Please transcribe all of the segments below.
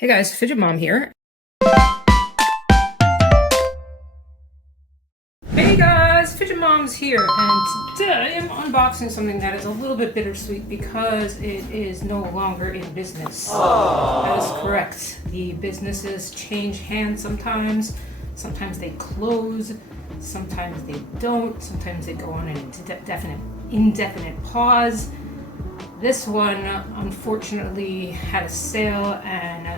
Hey guys, Fidget Mom here. Hey guys, Fidget Mom's here, and today I'm unboxing something that is a little bit bittersweet because it is no longer in business. Aww. That is correct. The businesses change hands sometimes. Sometimes they close. Sometimes they don't. Sometimes they go on an indefinite pause. This one, unfortunately, had a sale, and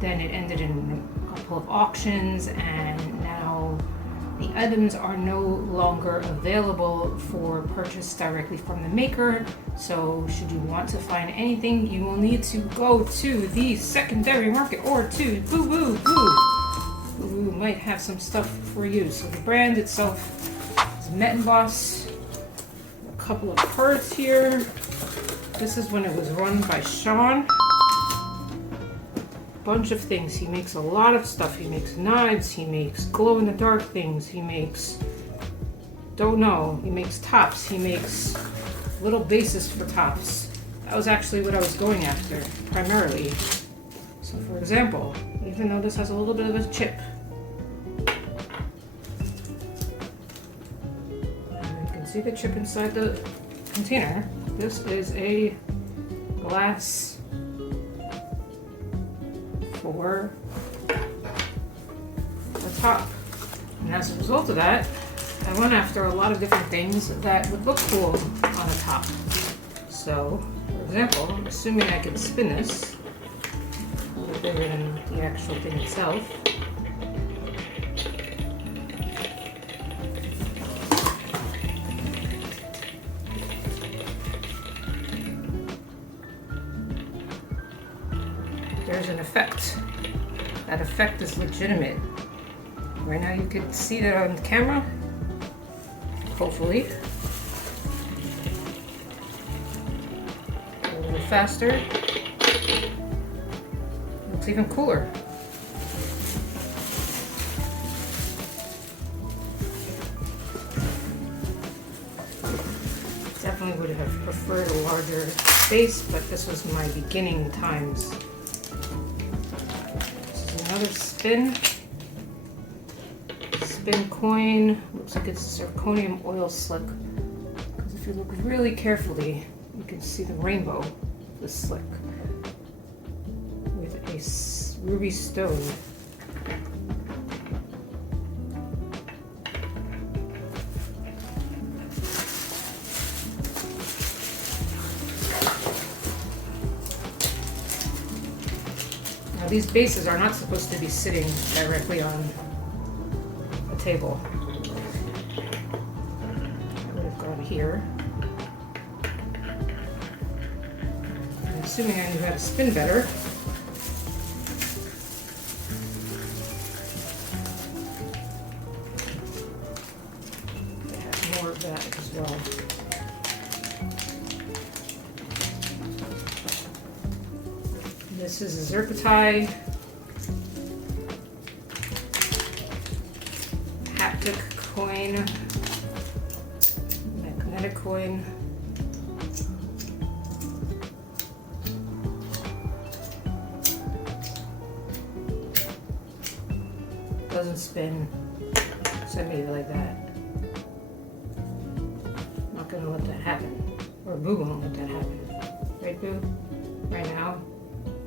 then it ended in a couple of auctions, and now the items are no longer available for purchase directly from the maker. So should you want to find anything, you will need to go to the secondary market or to Boo Boo. Boo might have some stuff for you. So the brand itself is MetonBoss. A couple of cards here. This is when it was run by Sean. Bunch of things. He makes a lot of stuff. He makes knives, he makes glow-in-the-dark things, he makes he makes tops, he makes little bases for tops. That was actually what I was going after primarily. So for example, even though this has a little bit of a chip, and you can see the chip inside the container. This is a glass for the top. And as a result of that, I went after a lot of different things that would look cool on a top. So, for example, I'm assuming I could spin this a little bigger than the actual thing itself. There's an effect. That effect is legitimate. Right now you can see that on camera, hopefully. A little faster. Looks even cooler. Definitely would have preferred a larger space, but this was my beginning times. Another spin coin. Looks like it's zirconium oil slick. Because if you look really carefully, you can see the rainbow of the slick with a ruby stone. These bases are not supposed to be sitting directly on a table. I would have gone here. And assuming I knew how to spin better, I have more of that as well. This is a Zerpatide haptic coin, magnetic coin. Doesn't spin, so I made it like that. Not gonna let that happen, or Boo won't let that happen. Right, Boo? Right now?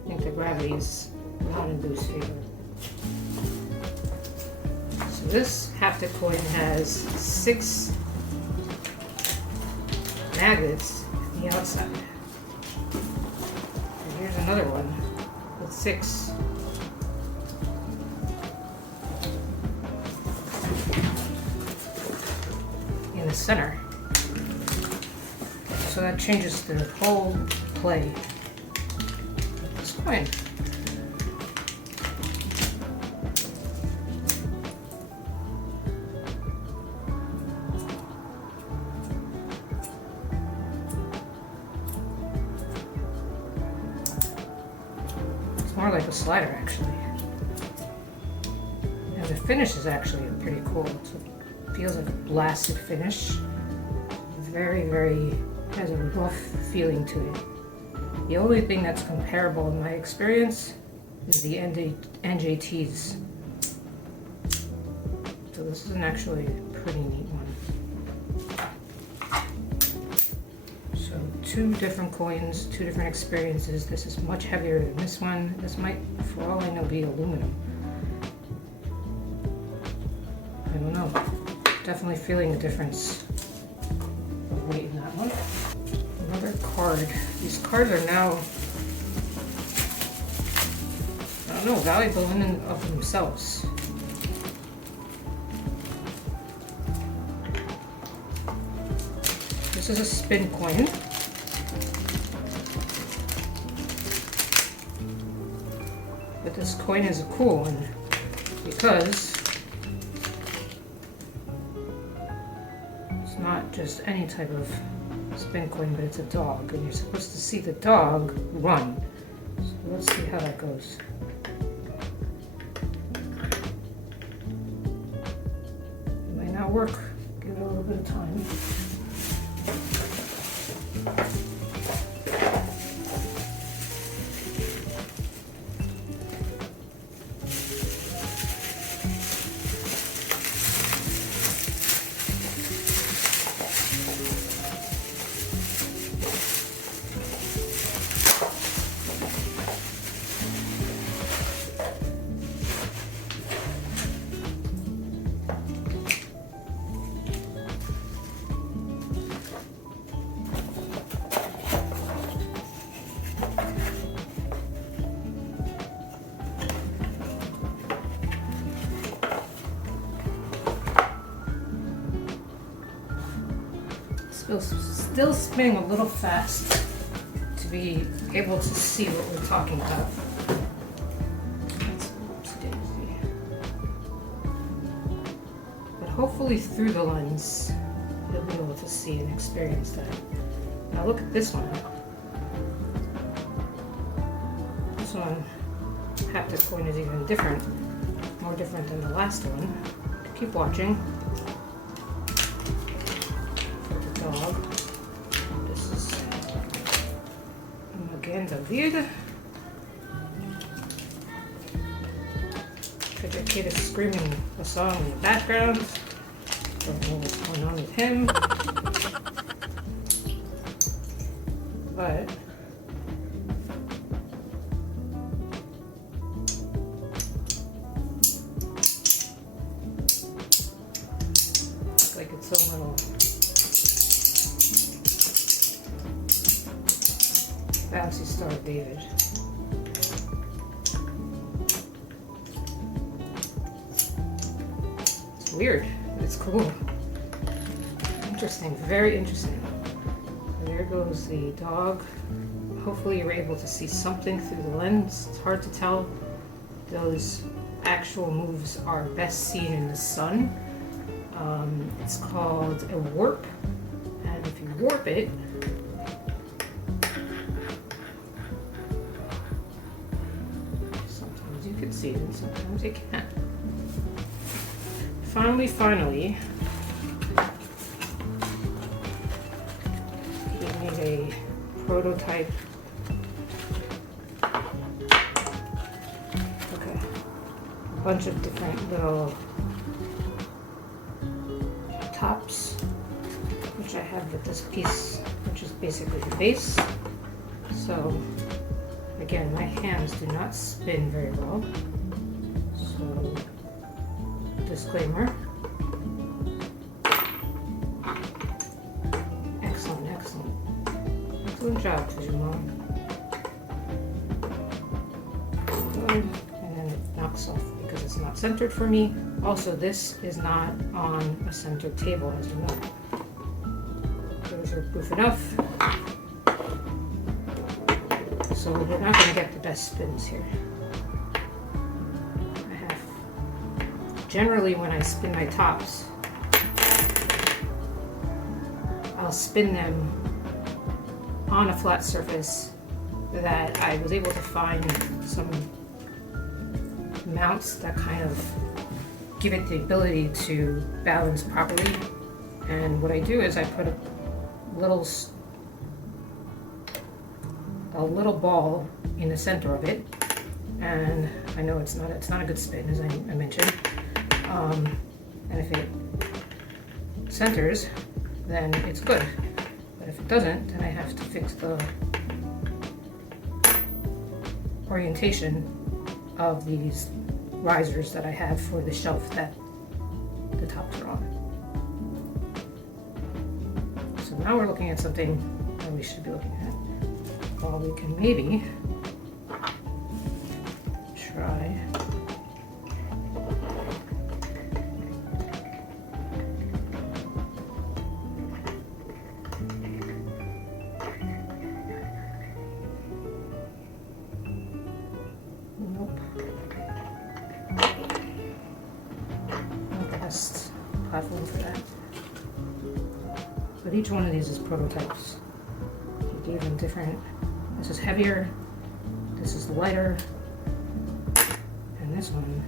I think the gravity is not in Boo's favor. So this haptic coin has 6 magnets on the outside. And here's another one with 6. In the center. So that changes the whole play. Coin. It's more like a slider, actually. And the finish is actually pretty cool. It feels like a blasted finish. Very, has a rough feeling to it. The only thing that's comparable in my experience is the NJTs. So this is an actually pretty neat one. So 2 different coins, 2 different experiences. This is much heavier than this one. This might, for all I know, be aluminum. I don't know. Definitely feeling the difference of weight in that one. Another card. These cards are now, I don't know, valuable in and of themselves. This is a spin coin. But this coin is a cool one because it's not just any type of spin coin, but it's a dog, and you're supposed to see the dog run. So let's see how that goes. It might not work. Give it a little bit of time. Still spinning a little fast to be able to see what we're talking about. But hopefully through the lens, you'll be able to see and experience that. Now look at this one. This one, haptic coin is even different, more different than the last one. Keep watching. Dog. This is again David. Fidget kid is screaming a song in the background. Don't know what's going on with him. But looks like it's a little Bouncy Star David. It's weird, but it's cool. Interesting, very interesting. So there goes the dog. Hopefully you're able to see something through the lens. It's hard to tell. Those actual moves are best seen in the sun. It's called a warp, and if you warp it, see it and sometimes you can't. Finally, he made a prototype. Okay, a bunch of different little tops, which I have with this piece, which is basically the base. So again, my hands do not spin very well. So, disclaimer. Excellent, excellent. Excellent job, Fidget Mom. Good. And then it knocks off because it's not centered for me. Also, this is not on a centered table, as you know. Those are proof enough. So we're not going to get the best spins here. Generally, when I spin my tops, I'll spin them on a flat surface that I was able to find some mounts that kind of give it the ability to balance properly. And what I do is I put a little ball in the center of it, and I know it's not a good spin, as I mentioned. And if it centers, then it's good. But if it doesn't, then I have to fix the orientation of these risers that I have for the shelf that the tops are on. So now we're looking at something that we should be looking at. Well, we can maybe try platform for that. But each one of these is prototypes. He gave them different. This is heavier, this is lighter, and this one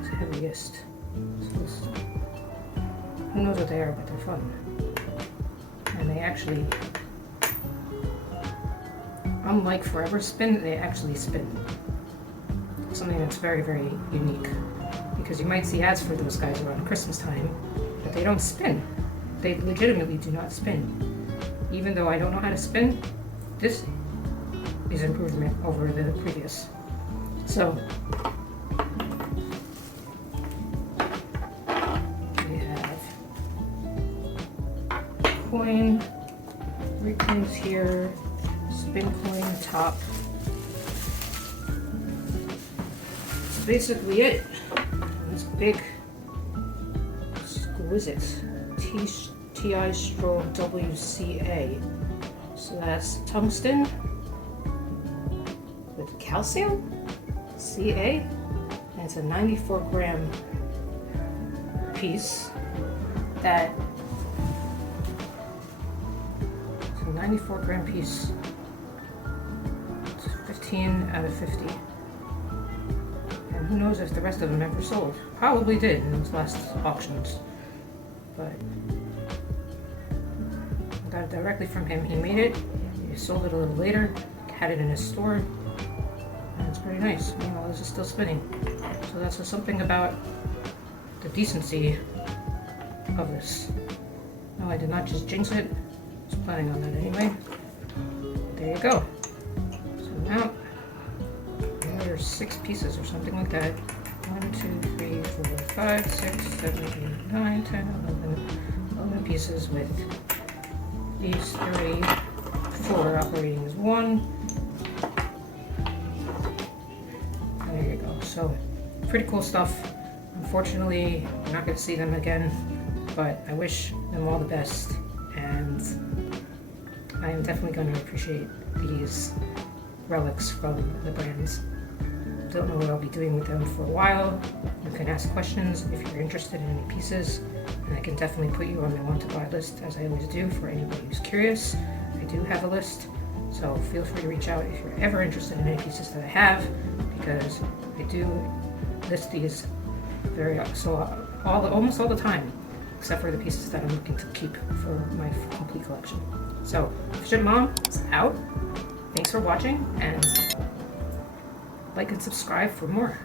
is heaviest. So this, who knows what they are, but they're fun. And they actually, unlike Forever Spin, they actually spin. Something that's very, very unique. Because you might see ads for those guys around Christmas time, but they don't spin. They legitimately do not spin. Even though I don't know how to spin, this is improvement over the previous. So we have coin, 3 coins here, spin coin top. That's basically it. This big, exquisite TI stroke WCA. So that's tungsten with calcium, Ca, and it's a 94 gram piece. That it's a 94 gram piece. It's 15 out of 50. Who knows if the rest of them ever sold? Probably did in those last auctions. But I got it directly from him. He made it, he sold it a little later, had it in his store, and it's pretty nice. Meanwhile, this is still spinning. So that's just something about the decency of this. No, I did not just jinx it. I was planning on that anyway. There you go. So now, there's 6 pieces or something like that. 1, 2, 3, 4, 5, 6, 7, 8, 9, 10, 11 pieces with these 3, 4 operating as 1. And there you go. So pretty cool stuff. Unfortunately, I'm not going to see them again, but I wish them all the best, and I am definitely going to appreciate these relics from the brands. Don't know what I'll be doing with them for a while. You can ask questions if you're interested in any pieces, and I can definitely put you on the want to buy list, as I always do, for anybody who's curious. I do have a list, so feel free to reach out if you're ever interested in any pieces that I have, because I do list these almost all the time, except for the pieces that I'm looking to keep for my complete collection. So, Fidget Mom is out. Thanks for watching, and like and subscribe for more.